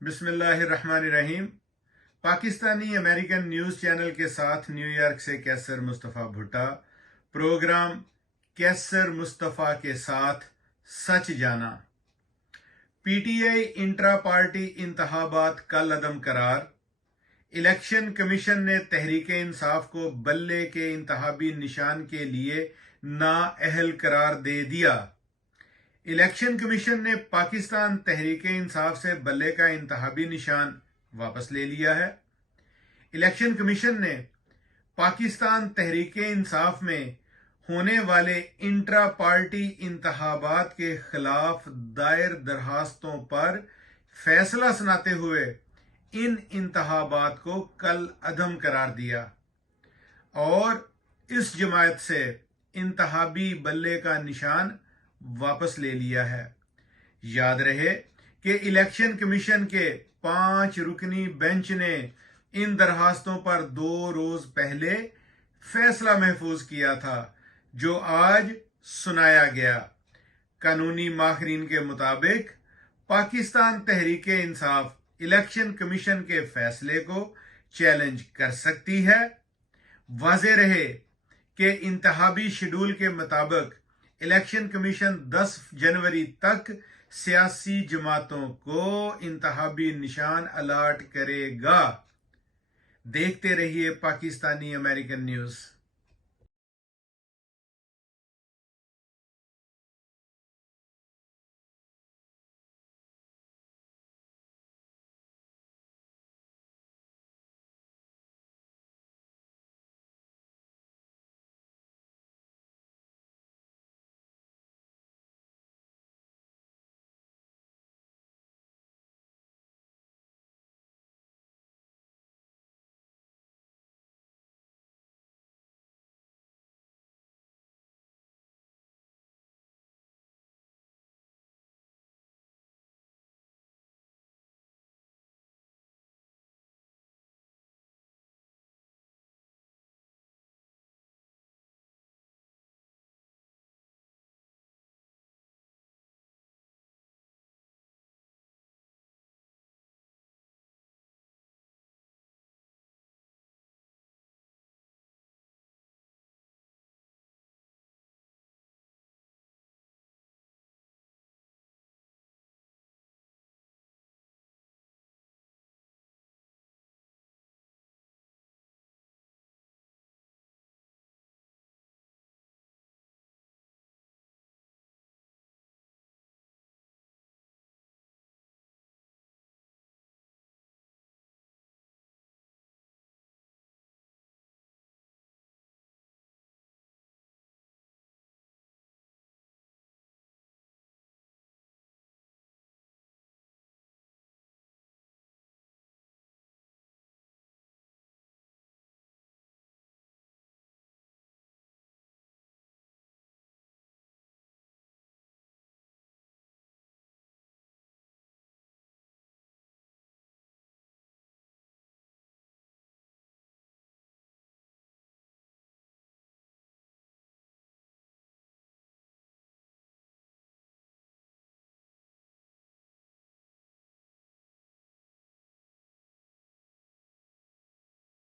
बिस्मिल्लाहिर्रहमानिर्रहीम। Pakistani American news channel के साथ न्यूयॉर्क से कैसर मुस्तफ़ा भुट्टा। प्रोग्राम कैसर मुस्तफ़ा के साथ सच जाना। पीटीआई इंट्रा पार्टी इंतखाबात कल अदम करार। इलेक्शन कमीशन ने तहरीक इंसाफ को बल्ले के इंतखाबी निशान के लिए नाअहल करार दे दिया। इलेक्शन कमीशन ने पाकिस्तान तहरीक इंसाफ से बल्ले का इंतखाबी निशान वापस ले लिया है। इलेक्शन कमीशन ने पाकिस्तान तहरीक इंसाफ में होने वाले इंट्रा पार्टी इंतखाबात के खिलाफ दायर दरखास्तों पर फैसला सुनाते हुए इन इंतखाबात को कल अदम करार दिया और इस जमायत से इंतखाबी बल्ले का निशान वापस ले लिया है। याद रहे कि इलेक्शन कमीशन के 5 रुकनी बेंच ने इन दरखास्तों पर 2 रोज पहले फैसला महफूज किया था, जो आज सुनाया गया। कानूनी माहिरीन के मुताबिक पाकिस्तान तहरीक इंसाफ इलेक्शन कमीशन के फैसले को चैलेंज कर सकती है। वाज़ेह रहे कि इंतखाबी शेड्यूल के मुताबिक इलेक्शन कमीशन 10 जनवरी तक सियासी जमातों को इंतखाबी निशान अलाट करेगा। देखते रहिए पाकिस्तानी अमेरिकन न्यूज़।